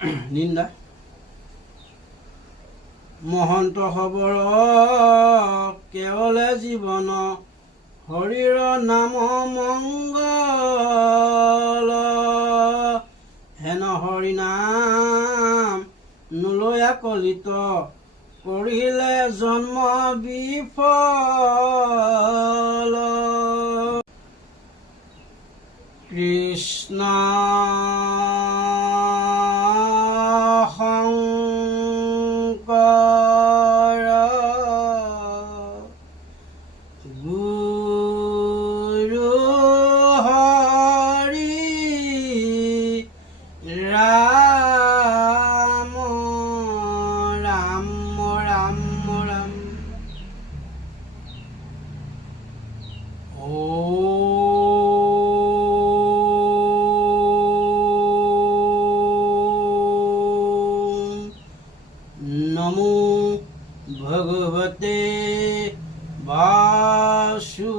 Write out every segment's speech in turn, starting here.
নিন্দা মহন্ত হবৰ কেৱলে জীৱন হৰিৰ নাম মংগল হেন হৰি নাম নুলৈয়া কলিত কৰিলে জন্ম বিফল কৃষ্ণ শংকৰ গুৰু হৰি ৰাম ৰাম ৰাম ৰাম নমো ভগৱতে বাসুদেৱায়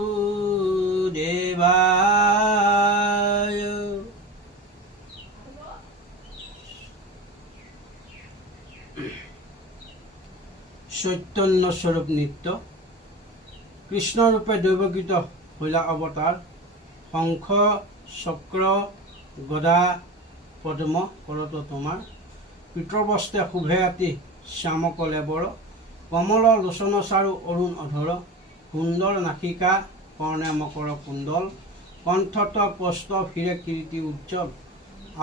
চৈতন্য স্বৰূপ নৃত্য কৃষ্ণৰূপে দৈৱকৃত হৈলা অৱতাৰ শংখ চক্ৰ গদা পদ্ম কৰত তোমাৰ পিতৰবস্তে শুভে ৰাতি শ্যামকলে বৰ কমল লোচন চাৰু অৰুণ অধৰ সুন্দৰ নাসিকা কৰ্ণে মকৰ কুণ্ডল কণ্ঠত কষ্ট ফিৰে কীৰ্তি উজ্জ্বল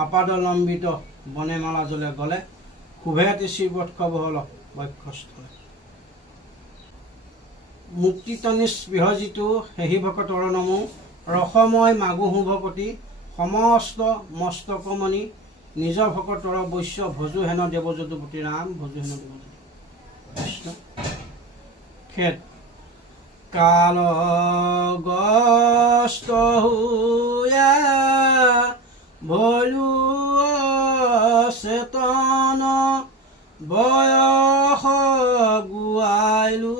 আপাদলম্বিত বনেমালা জলে গলে শুভে ৰাতি শ্ৰীবৎস বহল বক্ষস্থলে মুক্তিতনিচ বিহজিতো সেহি ভকতৰ নমো ৰসময় মাগুহু ভকতি সমস্ত মস্তকমণি নিজ ভকতৰ বৈশ্য ভজু হেন দেৱযদুপতি ৰাম ভজু হেন দেৱযদু কৃষ্ণ খেত কালগ্ৰস্ত হুয়া ভলু চেতন বয়স গুৱাইলো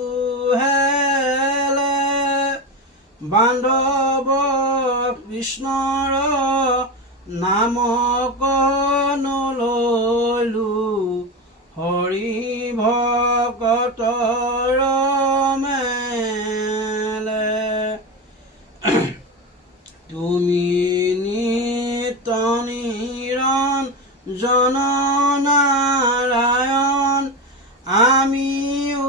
হেলে বান্ধৱ কৃষ্ণৰ নাম নলৈলো হৰি ভকতৰ মেলে তুমি নিত নিৰঞ্জন নাৰায়ণ আমিও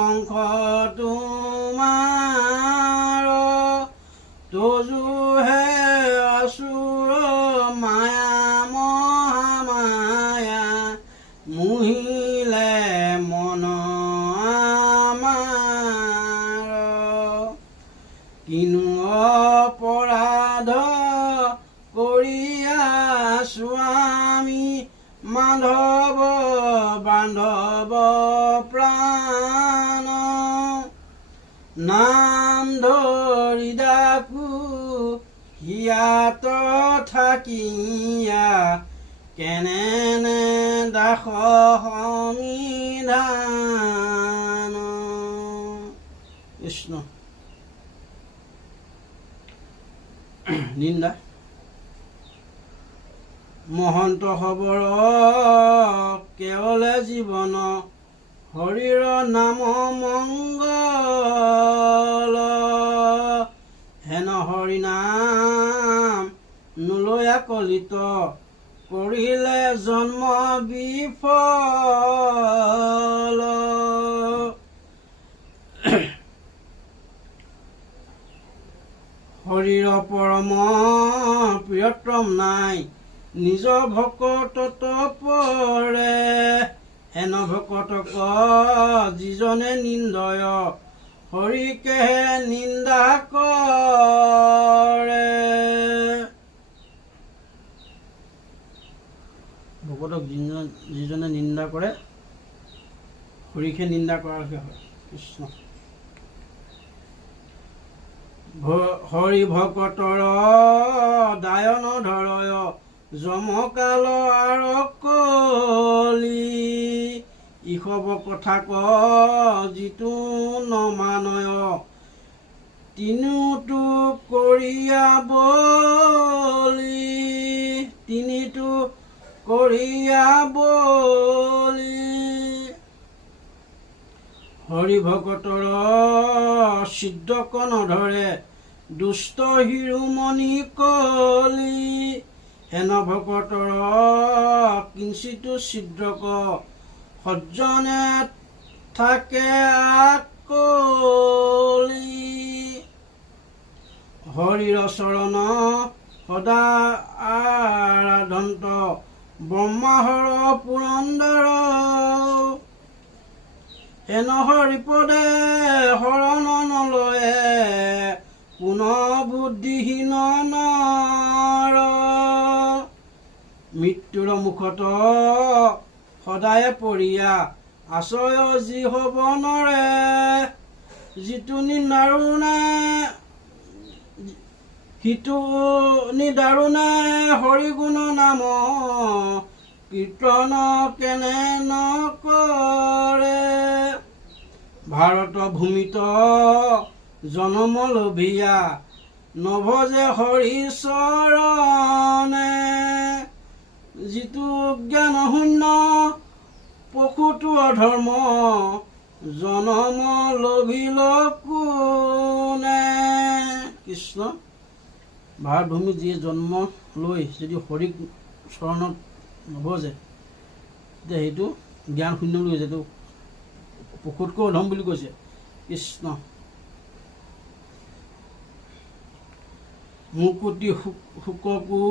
অংশ তোমাৰ তজুহে আসুৰ মায়া মহামায়া মুহিলে মন আমাৰ কিনো অপৰাধ কৰিয়া স্বামী মাধৱ বান্ধৱ প্ৰাণ নাম ধৰি ডাকো হিয়াত থাকিয়া কেনেনে দাস সংবিধান কৃষ্ণ নিন্দা মহন্ত হবৰ কেৱলে জীৱন হৰিৰ নাম মংগল হেন হৰি নাম নুলৈয়া কলিত কৰিলে জন্ম বিফল হৰিৰ পৰম প্ৰিয়তম নাই নিজ ভকতত পৰে হেন ভকতক যিজনে নিন্দয় হৰিকেহে নিন্দা কৰে ভকতক যিজনে নিন্দা কৰে হৰিকে নিন্দা কৰাকে হয় কৃষ্ণ হৰি ভকতৰ দায়ন ধৰয় যমকাল আৰকলি ইসব কথা ক যিটো নমানয় তিনিটো কৰিয়া বলি তিনিটো কৰিয়া বলি হৰি ভকতৰ ছিদ্ৰক নধৰে দুষ্ট শিৰোমণি কলি হেন ভকতৰ কিঞ্চিতো ছিদ্ৰক সজ্জনে থাকে আকলি হৰিৰ চৰণ সদা আৰাধন্ত ব্ৰহ্মাহৰ পুৰন্দৰ হেন হৰিপদে শৰণ নলয়ে পুন বুদ্ধিহীন নৰ মৃত্যুৰ মুখত সদায় পৰিয়া আশ্ৰয় যি হ'ব নৰে যিটো নিদাৰুণে সিটো নিদাৰুণে হৰিগুণ নাম কীৰ্তন কেনে নকৰে ভাৰত ভূমিত জনম লভিয়া নভজে হৰি চৰণে যিটো জ্ঞান শূন্য পশুটো অধৰ্ম জনম লভিল কোনে কৃষ্ণ ভাৰতভূমিত যিয়ে জন্ম লৈ যদি হৰিক চৰণত নভজে তেতিয়া সেইটো জ্ঞান শূন্য বুলি কৈছে, এইটো পশুতকৈ অধম বুলি কৈছে কৃষ্ণ। মুকুতি শুককো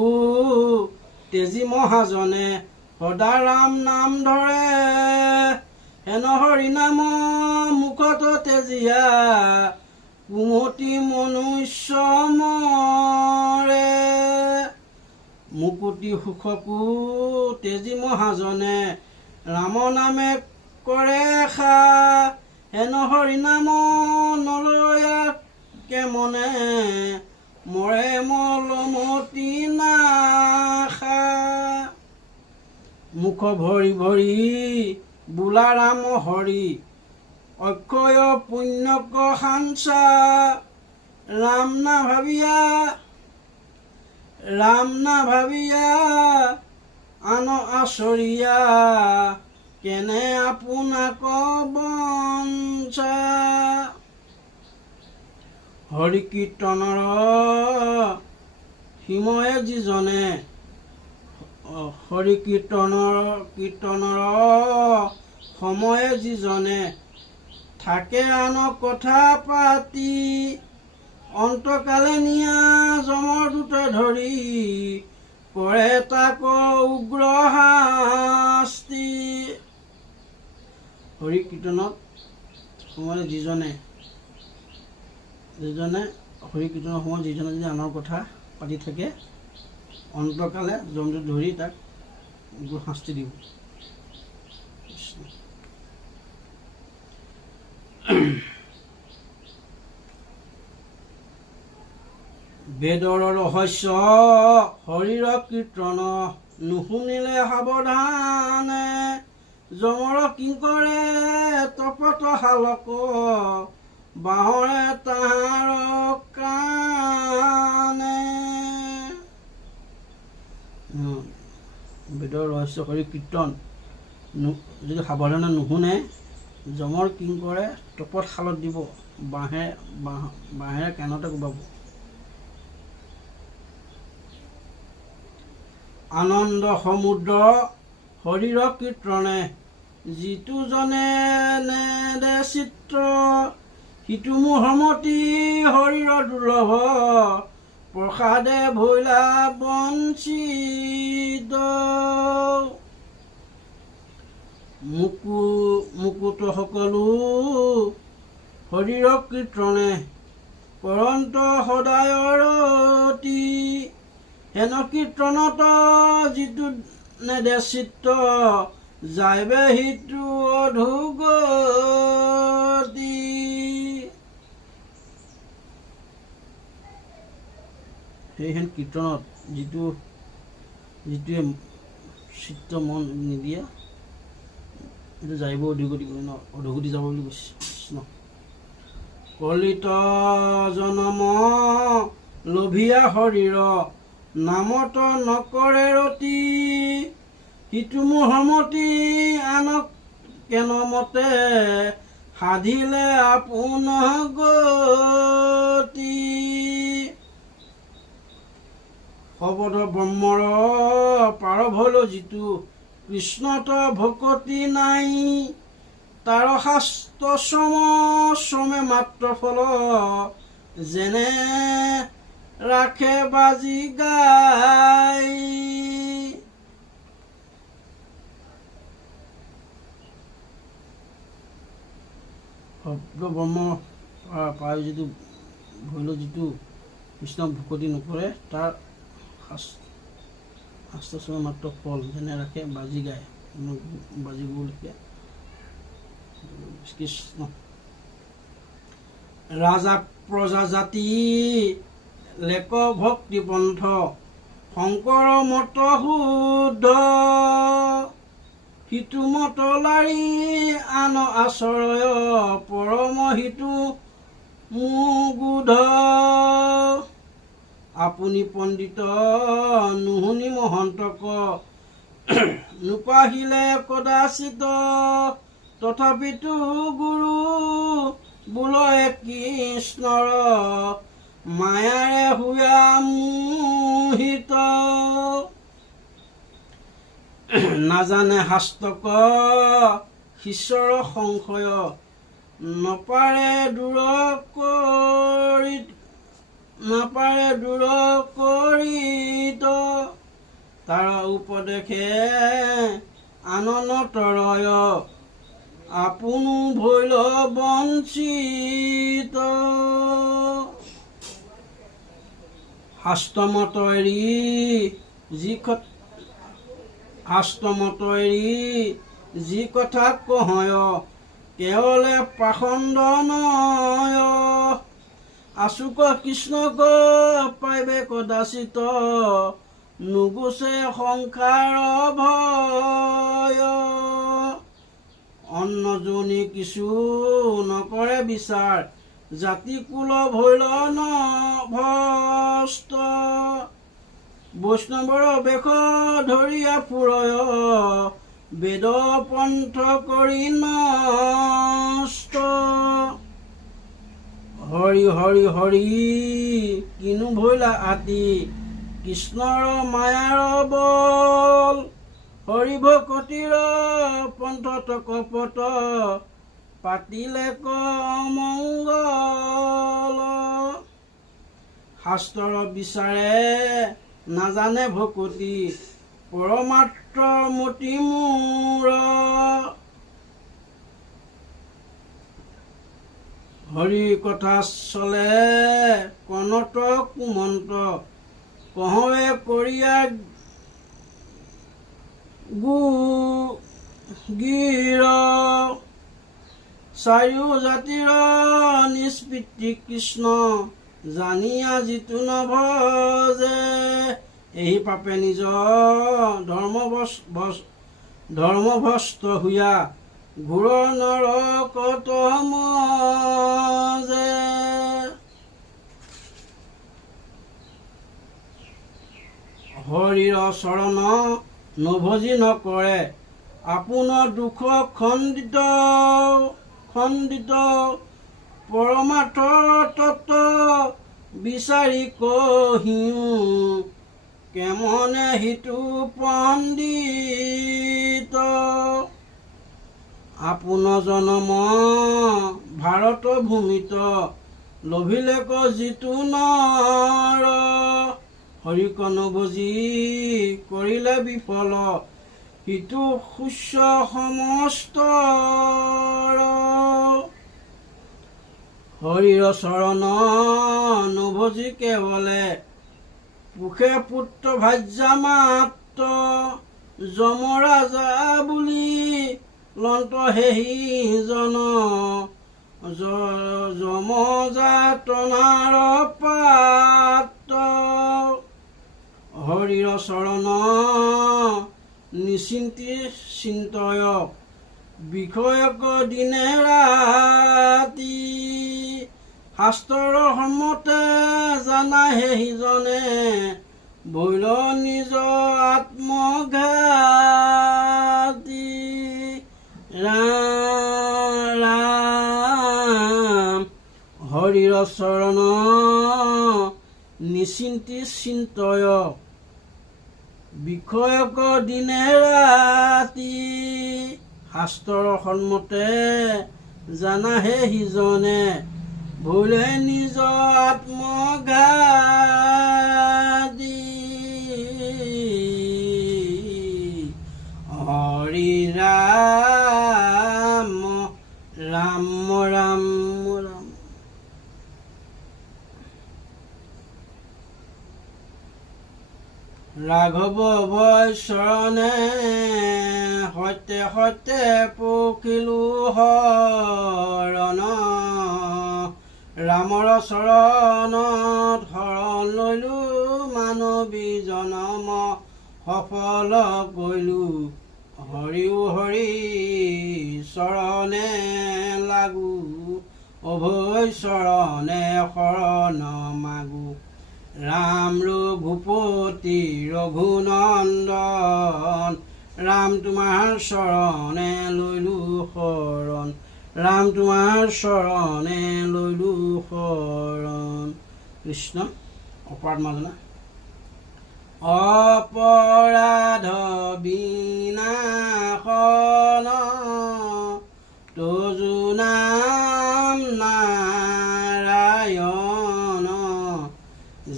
তেজী মহাজনে সদা ৰাম নাম ধৰে হেন হৰি নাম মুখত তেজীয়া কুমতি মনুষ্য মৰে মুকুতি সুখকো তেজী মহাজনে ৰাম নামে কৰে খা হেন হৰি নাম নলয়া কেমনে মৰে মলমতি নাখা মুখ ভৰি ভৰি বোলা ৰাম হৰি অক্ষয় পুণ্যক সাংসা ৰাম না ভাবিয়া আন আচৰিয়া কেনে আপোনাক বঞ্চা হৰি কীৰ্তনৰ হিময়ে যিজনে হৰি কীৰ্তনৰ সময়ে যিজনে থাকে আন কথা পাতি অন্তকালে নিয়া যমৰ দূতে ধৰি কৰে তাক উগ্ৰ শাস্তি হৰি কীৰ্তনত সময়ত যিজনে হৰি কীৰ্তনৰ সময়ত যিজনে যদি আনৰ কথা পাতি থাকে অন্তকালে যমটো ধৰি তাক উগ্ৰ শাস্তি দিব। বেদৰ ৰহস্য হৰিৰ কীৰ্তন নুশুনিলে সাৱধানে যমৰ কিংকৰে তপত শালক বাঁহৰে তাহাৰ কাণে বেদৰ ৰহস্য হৰি কীৰ্তন যদি সাৱধানে নুশুনে যমৰ কিংকৰে তপত শালত দিব বাঁহেৰে কাণতে কোবাব। আনন্দ সমুদ্ৰ হৰিৰ কীৰ্তনে যিটো জনে নেদে চিত্ৰ সিটো মোহমতি হৰিৰ দুৰ্লভ প্ৰসাদে ভৈলা বঞ্চিত মুকুত সকলো হৰিৰ কীৰ্তনে কৰন্ত সদায় ৰতি হেন কীৰ্তনত যিটো নেদে চিত্ত যাইবে সিটো অধোগতি সেইহেন কীৰ্তনত যিটোৱে চিত্ত মন নিদিয়ে সেইটো যাইব অধোগতি যাব বুলি কৈছে কৃষ্ণ। কলিত জনম লোভিয়া শৰীৰ নামত নকৰে ৰতি সিটো মোহমতি আনক কেন মতে সাধিলে আপোন গতি শবদ ব্ৰহ্মৰ পাৰভ হল যিটো কৃষ্ণত ভকতি নাই তাৰ শাস্ত্ৰ শ্ৰমে মাত্ৰ ফল যেনে ৰাখে বাজি গাই শব্দ ব্ৰহ্ম পাৰ যিটো ভৈল যিটো কৃষ্ণক ভকতি নকৰে তাৰ শাস্ত্ৰ মাত্ৰ ফল যেনে ৰাখে বাজি গায় বাজিবলৈকে কৃষ্ণ ৰাজা প্ৰজা জাতি লেক ভক্তি পন্থ শংকৰ মত শুদ্ধ সিটো মত লাৰি আন আশ্ৰয় পৰম সিটো মুগুধ আপুনি পণ্ডিত নুশুনি মহন্তক নুপাহিলে কদাচিত তথাপিতো গুৰু বোলয় কৃষ্ণৰ মায়াৰে হুয়া মোহিত নাজানে শাস্ত্ৰক শিষ্যৰ সংশয় নপাৰে দূৰ কৰিত তাৰ উপদেশে আননতৰয় আপোনো ভৈল বঞ্চিত শাস্ত্ৰমত এৰি যি কথা কহয় কেৱলে পাখণ্ড নয় আচুক কৃষ্ণক পাইবে কদাচিত নুগুচে সংসাৰ ভয় অন্নজনী কিছু নকৰে বিচাৰ জাতি কুল ভৈল নভস্ত বৈষ্ণৱৰ বেশ ধৰিয়া ফুৰয় বেদ পন্থ কৰি নষ্ট হৰি হৰি হৰি কিনো ভৈলা আতি কৃষ্ণৰ মায়াৰ বল হৰি ভকতিৰ পন্থত কপট পাতিলে কমংগল শাস্ত্ৰৰ বিচাৰে নাজানে ভকতি পৰমাত্ৰ মতি মূৰ হৰি কথা চলে কনত কুমন্ত কহৱে কৰিয়া গীৰ চাৰিও জাতিৰ নিষ্পিতৃ কৃষ্ণ জানিয়া যিটো নভজে এই পাপে নিজ ধৰ্মভ্ৰষ্ট হুয়া ঘোৰ নৰকত মজে হৰিৰ চৰণ নভজি নকৰে আপোনাৰ দুখ খণ্ডিত পৰমাৰ্থ তত্ত্ব বিচাৰি কহিও কেমনে সিটো পণ্ডিত আপোন জনম ভাৰত ভূমিত লভিলে যিটো নৰ হৰিক নভজি কৰিলে বিফল সিটো শুশ্য সমস্ত হৰিৰ চৰণ নভজি কেৱলে পুখে পুত্ৰ ভাজ্যা মাত্ৰ যমৰাজা বুলি লন্ত হেহি জন যমযাতনাৰ পাত্ৰ হৰিৰ চৰণ নিচিন্তি চিন্তয় বিষয়ক দিনে ৰাতি শাস্ত্ৰৰ সন্মতে জানা সেইজনে বৈল নিজ আত্মঘাতী ৰাম হৰিৰ চৰণ নিচিন্তি চিন্তয় বিষয়ক দিনে ৰাতি শাস্ত্ৰৰ সন্মতে জানাহে সিজনে ভুলে নিজ আত্মঘাতী হৰি ৰাম ৰাম ৰাম ৰাম। ৰাঘৱ ভয় চৰণে সত্যে সত্যে পখিলো শৰণ ৰামৰ চৰণত শৰণ লৈলো মানৱী জনম সফল কৰিলো হৰিও হৰি চৰণে লাগু অভয় চৰণে শৰণ মাগু ৰাম ৰঘুপতি ৰঘুনন্দন ৰাম তোমাৰ চৰণে লৈলো শৰণ ৰাম তোমাৰ চৰণে লৈলো শৰণ। কৃষ্ণ অপৰাধ মাজনা অপৰাধ বিনাশন তজু নাম নাৰায়ণ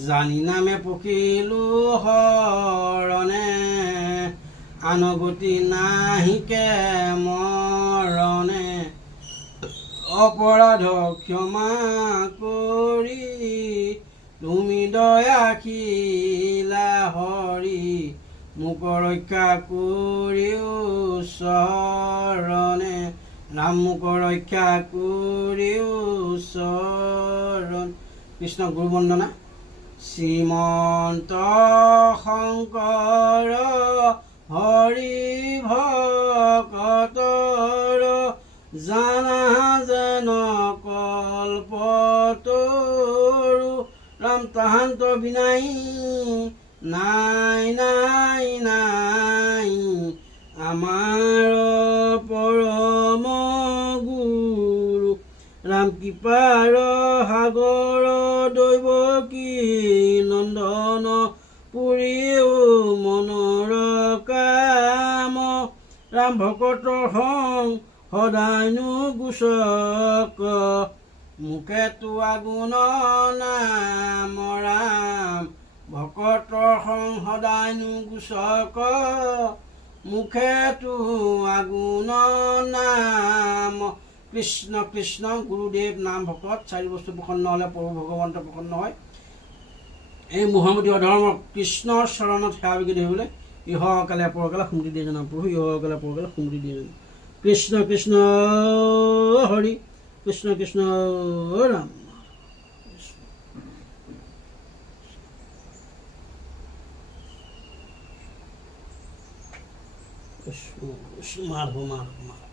জানি নামে পখিলো শৰণে আনগতি নাহিকে মৰণে অপৰাধ ক্ষমা কৰি তুমি দয়াশীলা হৰি মোক ৰক্ষা কৰিও চৰণে ৰাম মোক ৰক্ষা কৰিও চৰণ। কৃষ্ণ গুৰু বন্দনা শ্ৰীমন্ত শংকৰ হৰি ভকতৰ জানা যেন কল্পতৰু ৰাম তাহান্ত বিনাই নাই নাই নাই আমাৰ পৰম গুৰু ৰাম কৃপাৰ সাগৰ দৈৱকী নন্দন পুৰীও মনৰ কাম ৰাম ভকত সং সদায়নো গোচক মুখে তোৱা গুণ নাম ৰাম ভকত সং সদায়নো গোচক মুখে তোৱা গুণ নাম। কৃষ্ণ কৃষ্ণ গুৰুদেৱ নাম ভকত চাৰি বস্তু প্ৰসন্ন হ'লে প্ৰভু ভগৱন্ত প্ৰসন্ন হয়। এই মোহামতী অধৰ্মক কৃষ্ণৰ চৰণত সেৱা বিকি ধৰিবলৈ ইহকালে পৰকালে সুমতি দিয়ে জনা প্ৰভু ইহকালে পৰকালে সুমতি দিয়ে জনা। কৃষ্ণ কৃষ্ণ হৰি কৃষ্ণ কৃষ্ণ ৰাম। কৃষ্ণ কৃষ্ণ মাধৱ মাধৱ মাধৱ।